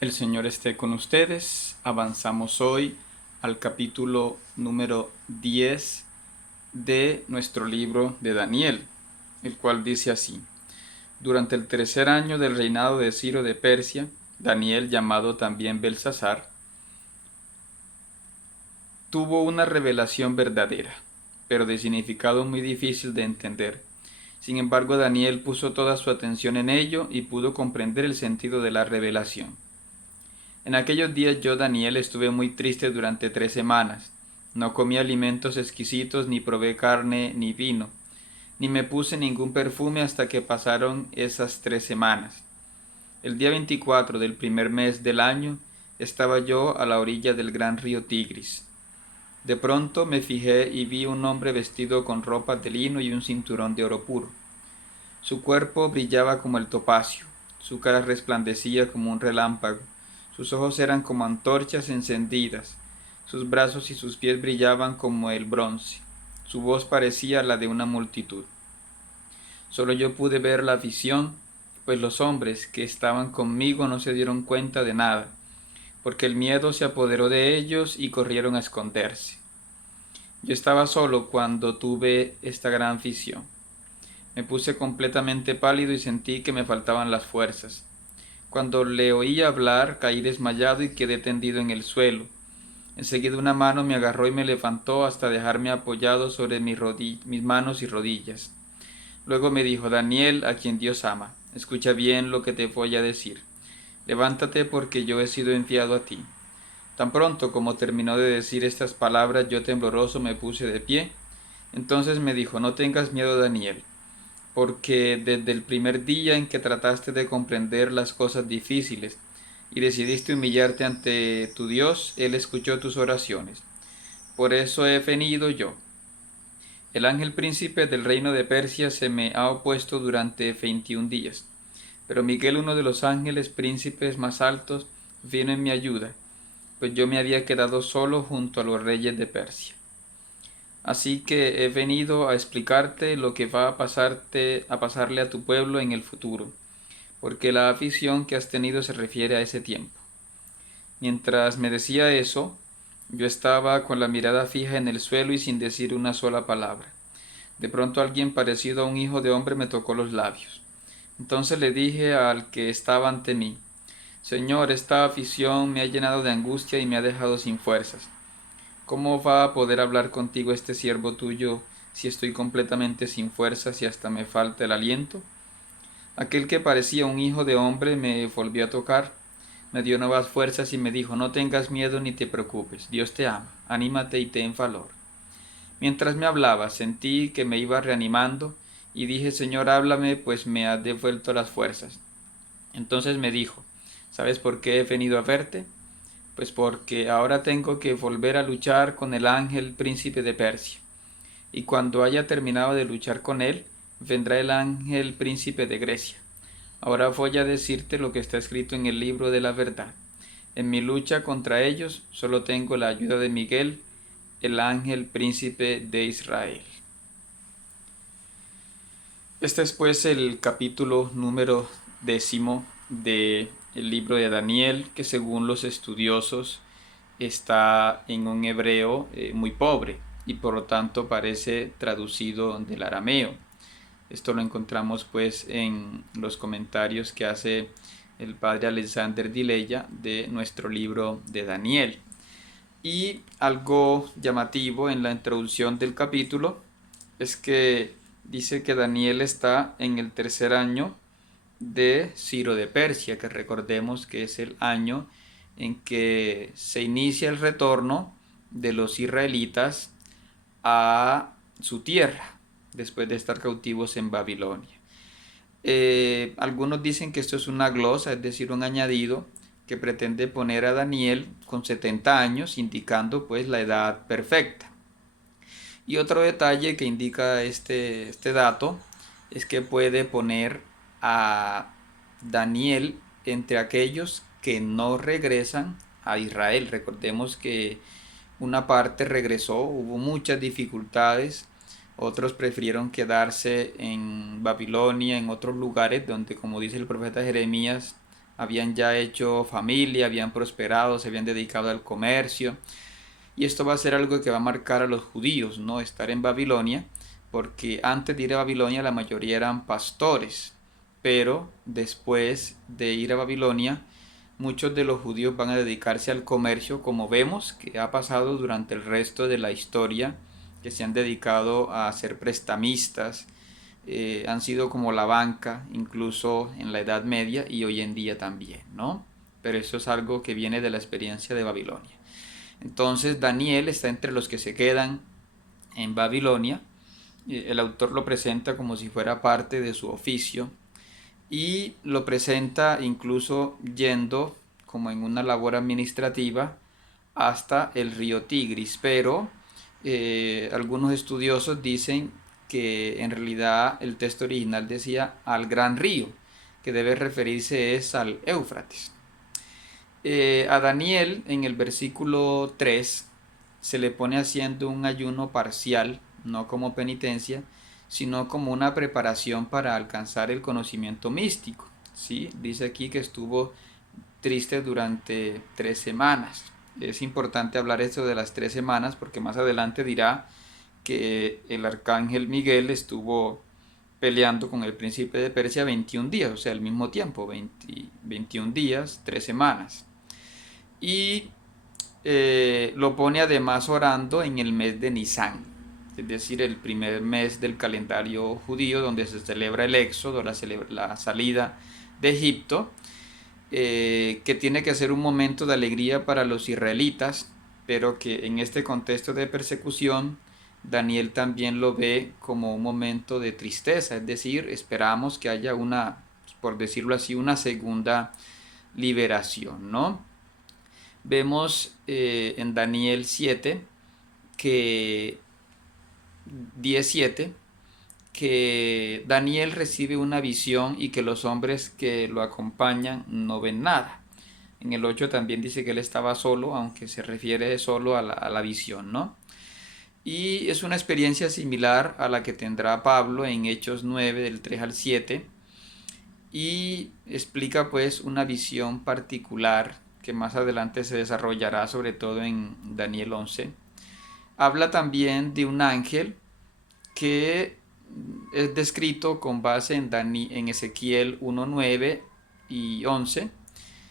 El Señor esté con ustedes. Avanzamos hoy al capítulo número 10 de nuestro libro de Daniel, el cual dice así: Durante el tercer año del reinado de Ciro de Persia, Daniel, llamado también Belsasar, tuvo una revelación verdadera, pero de significado muy difícil de entender. Sin embargo, Daniel puso toda su atención en ello y pudo comprender el sentido de la revelación. En aquellos días yo, Daniel, estuve muy triste durante 3 semanas. No comí alimentos exquisitos, ni probé carne ni vino, ni me puse ningún perfume hasta que pasaron esas 3 semanas. El día 24 del primer mes del año estaba yo a la orilla del gran río Tigris. De pronto me fijé y vi un hombre vestido con ropas de lino y un cinturón de oro puro. Su cuerpo brillaba como el topacio, su cara resplandecía como un relámpago, sus ojos eran como antorchas encendidas, sus brazos y sus pies brillaban como el bronce, su voz parecía la de una multitud. Solo yo pude ver la visión, pues los hombres que estaban conmigo no se dieron cuenta de nada, porque el miedo se apoderó de ellos y corrieron a esconderse. Yo estaba solo cuando tuve esta gran visión. Me puse completamente pálido y sentí que me faltaban las fuerzas. Cuando le oí hablar, caí desmayado y quedé tendido en el suelo. Enseguida una mano me agarró y me levantó hasta dejarme apoyado sobre mis manos y rodillas. Luego me dijo: Daniel, a quien Dios ama, escucha bien lo que te voy a decir. Levántate porque yo he sido enviado a ti. Tan pronto como terminó de decir estas palabras, yo tembloroso me puse de pie. Entonces me dijo: no tengas miedo, Daniel, porque desde el primer día en que trataste de comprender las cosas difíciles y decidiste humillarte ante tu Dios, Él escuchó tus oraciones. Por eso he venido yo. El ángel príncipe del reino de Persia se me ha opuesto durante 21 días, pero Miguel, uno de los ángeles príncipes más altos, vino en mi ayuda, pues yo me había quedado solo junto a los reyes de Persia. Así que he venido a explicarte lo que va a pasarle a tu pueblo en el futuro, porque la afición que has tenido se refiere a ese tiempo. Mientras me decía eso, yo estaba con la mirada fija en el suelo y sin decir una sola palabra. De pronto alguien parecido a un hijo de hombre me tocó los labios. Entonces le dije al que estaba ante mí: Señor, esta afición me ha llenado de angustia y me ha dejado sin fuerzas. ¿Cómo va a poder hablar contigo este siervo tuyo si estoy completamente sin fuerzas y hasta me falta el aliento? Aquel que parecía un hijo de hombre me volvió a tocar, me dio nuevas fuerzas y me dijo: no tengas miedo ni te preocupes, Dios te ama, anímate y ten valor. Mientras me hablaba, sentí que me iba reanimando y dije: Señor, háblame, pues me has devuelto las fuerzas. Entonces me dijo: ¿sabes por qué he venido a verte? Pues porque ahora tengo que volver a luchar con el ángel príncipe de Persia. Y cuando haya terminado de luchar con él, vendrá el ángel príncipe de Grecia. Ahora voy a decirte lo que está escrito en el libro de la verdad. En mi lucha contra ellos solo tengo la ayuda de Miguel, el ángel príncipe de Israel. Este es pues el capítulo número 10 del libro de Daniel, que según los estudiosos está en un hebreo muy pobre y por lo tanto parece traducido del arameo. Esto lo encontramos pues en los comentarios que hace el padre Alexander Dileya de nuestro libro de Daniel. Y algo llamativo en la introducción del capítulo es que dice que Daniel está en el tercer año de Ciro de Persia, que recordemos que es el año en que se inicia el retorno de los israelitas a su tierra, después de estar cautivos en Babilonia. Algunos dicen que esto es una glosa, es decir, un añadido que pretende poner a Daniel con 70 años, indicando pues la edad perfecta. Y otro detalle que indica este dato es que puede poner a Daniel entre aquellos que no regresan a Israel. Recordemos que una parte regresó, hubo muchas dificultades, otros prefirieron quedarse en Babilonia, en otros lugares donde, como dice el profeta Jeremías, habían ya hecho familia, habían prosperado, se habían dedicado al comercio. Y esto va a ser algo que va a marcar a los judíos, ¿no? Estar en Babilonia, porque antes de ir a Babilonia la mayoría eran pastores, pero después de ir a Babilonia, muchos de los judíos van a dedicarse al comercio, como vemos que ha pasado durante el resto de la historia, que se han dedicado a ser prestamistas, han sido como la banca, incluso en la Edad Media y hoy en día también, ¿no? Pero eso es algo que viene de la experiencia de Babilonia. Entonces Daniel está entre los que se quedan en Babilonia. El autor lo presenta como si fuera parte de su oficio y lo presenta incluso yendo como en una labor administrativa hasta el río Tigris, pero algunos estudiosos dicen que en realidad el texto original decía al gran río, que debe referirse es al Éufrates. A Daniel en el versículo 3 se le pone haciendo un ayuno parcial, no como penitencia, sino como una preparación para alcanzar el conocimiento místico. ¿Sí? Dice aquí que estuvo triste durante 3 semanas. Es importante hablar esto de las 3 semanas porque más adelante dirá que el arcángel Miguel estuvo peleando con el príncipe de Persia 21 días, o sea, al mismo tiempo, 21 días, 3 semanas. Y lo pone además orando en el mes de Nisan, es decir, el primer mes del calendario judío donde se celebra el éxodo, la salida de Egipto, que tiene que ser un momento de alegría para los israelitas, pero que en este contexto de persecución Daniel también lo ve como un momento de tristeza, es decir, esperamos que haya una, por decirlo así, una segunda liberación, ¿no? Vemos en Daniel 7 que 17 que Daniel recibe una visión y que los hombres que lo acompañan no ven nada. En el 8 también dice que él estaba solo, aunque se refiere solo a la visión, ¿no? Y es una experiencia similar a la que tendrá Pablo en Hechos 9 del 3 al 7 y explica pues una visión particular que más adelante se desarrollará sobre todo en Daniel 11. Habla también de un ángel que es descrito con base en Ezequiel 1:9 y 11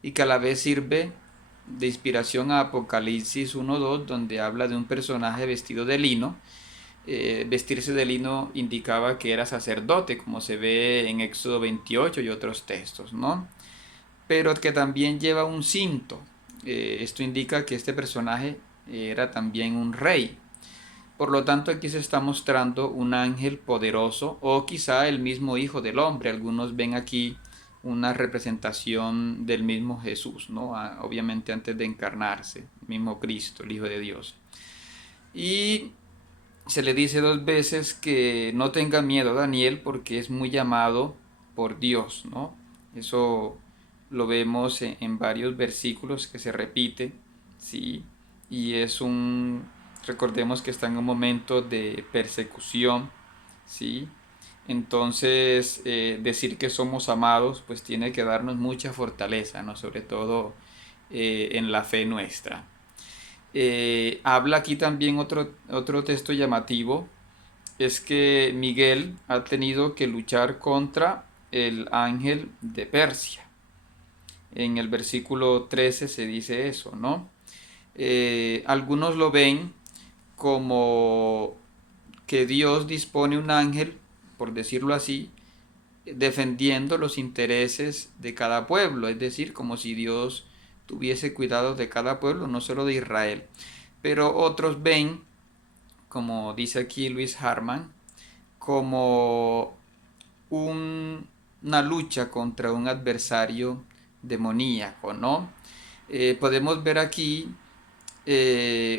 y que a la vez sirve de inspiración a Apocalipsis 1:2 donde habla de un personaje vestido de lino. Vestirse de lino indicaba que era sacerdote, como se ve en Éxodo 28 y otros textos, ¿no? Pero que también lleva un cinto. Esto indica que este personaje era también un rey. Por lo tanto, aquí se está mostrando un ángel poderoso o quizá el mismo Hijo del Hombre. Algunos ven aquí una representación del mismo Jesús, ¿no? Obviamente antes de encarnarse, el mismo Cristo, el Hijo de Dios. Y se le dice 2 veces que no tenga miedo a Daniel porque es muy llamado por Dios, ¿no? Eso lo vemos en varios versículos que se repite, ¿sí? Y recordemos que está en un momento de persecución, ¿sí? Entonces, decir que somos amados, pues tiene que darnos mucha fortaleza, ¿no? Sobre todo en la fe nuestra. Habla aquí también otro texto llamativo, es que Miguel ha tenido que luchar contra el ángel de Persia. En el versículo 13 se dice eso, ¿no? Algunos lo ven como que Dios dispone un ángel, por decirlo así, defendiendo los intereses de cada pueblo, es decir, como si Dios tuviese cuidado de cada pueblo, no solo de Israel. Pero otros ven, como dice aquí Luis Harman, como una lucha contra un adversario demoníaco, ¿no? Podemos ver aquí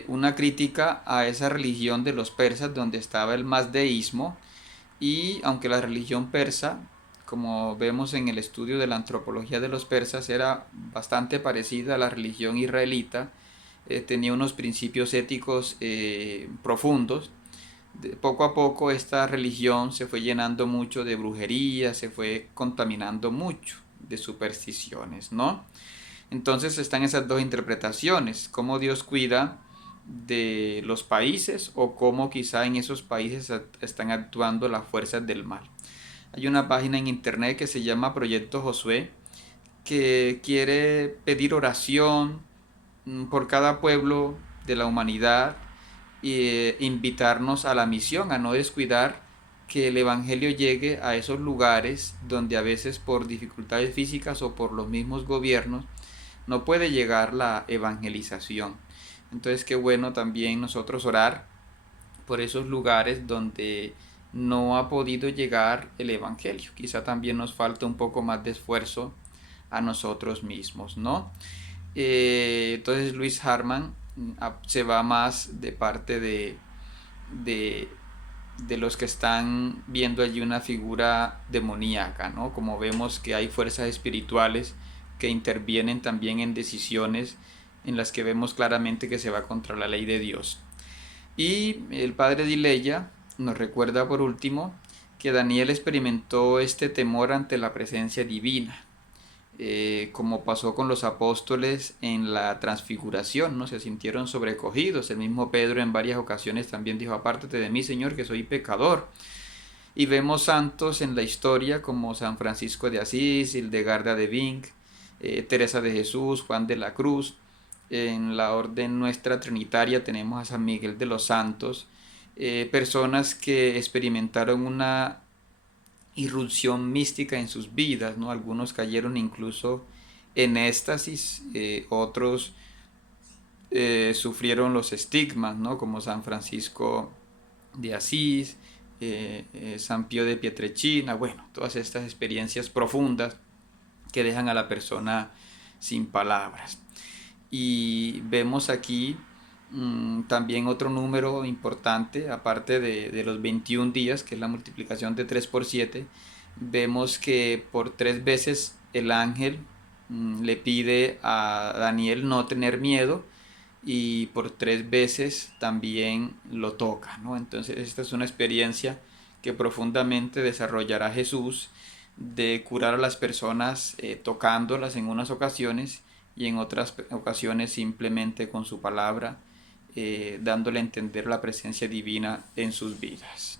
una crítica a esa religión de los persas donde estaba el mazdeísmo y aunque la religión persa, como vemos en el estudio de la antropología de los persas, era bastante parecida a la religión israelita, tenía unos principios éticos profundos. Poco a poco esta religión se fue llenando mucho de brujería, se fue contaminando mucho, de supersticiones, ¿no? Entonces están esas dos interpretaciones, cómo Dios cuida de los países o cómo quizá en esos países están actuando las fuerzas del mal. Hay una página en internet que se llama Proyecto Josué, que quiere pedir oración por cada pueblo de la humanidad e invitarnos a la misión, a no descuidar que el Evangelio llegue a esos lugares donde a veces por dificultades físicas o por los mismos gobiernos no puede llegar la evangelización. Entonces qué bueno también nosotros orar por esos lugares donde no ha podido llegar el Evangelio. Quizá también nos falta un poco más de esfuerzo a nosotros mismos, ¿no? Entonces Luis Harman se va más de parte de, de los que están viendo allí una figura demoníaca, ¿no? Como vemos que hay fuerzas espirituales que intervienen también en decisiones en las que vemos claramente que se va contra la ley de Dios. Y el padre Dileya nos recuerda por último que Daniel experimentó este temor ante la presencia divina, como pasó con los apóstoles en la transfiguración, ¿no? Se sintieron sobrecogidos. El mismo Pedro en varias ocasiones también dijo: apártate de mí, Señor, que soy pecador. Y vemos santos en la historia como San Francisco de Asís, Hildegarda de Bingen, Teresa de Jesús, Juan de la Cruz. En la orden nuestra trinitaria tenemos a San Miguel de los Santos, personas que experimentaron una irrupción mística en sus vidas, ¿no? Algunos cayeron incluso en éxtasis, otros sufrieron los estigmas, ¿no? Como San Francisco de Asís, San Pío de Pietrelcina, bueno, todas estas experiencias profundas que dejan a la persona sin palabras. Y vemos aquí también otro número importante, aparte de los 21 días, que es la multiplicación de 3 por 7, vemos que por 3 veces el ángel le pide a Daniel no tener miedo, y por 3 veces también lo toca, ¿no? Entonces esta es una experiencia que profundamente desarrollará Jesús, de curar a las personas tocándolas en unas ocasiones y en otras ocasiones simplemente con su palabra, dándole a entender la presencia divina en sus vidas.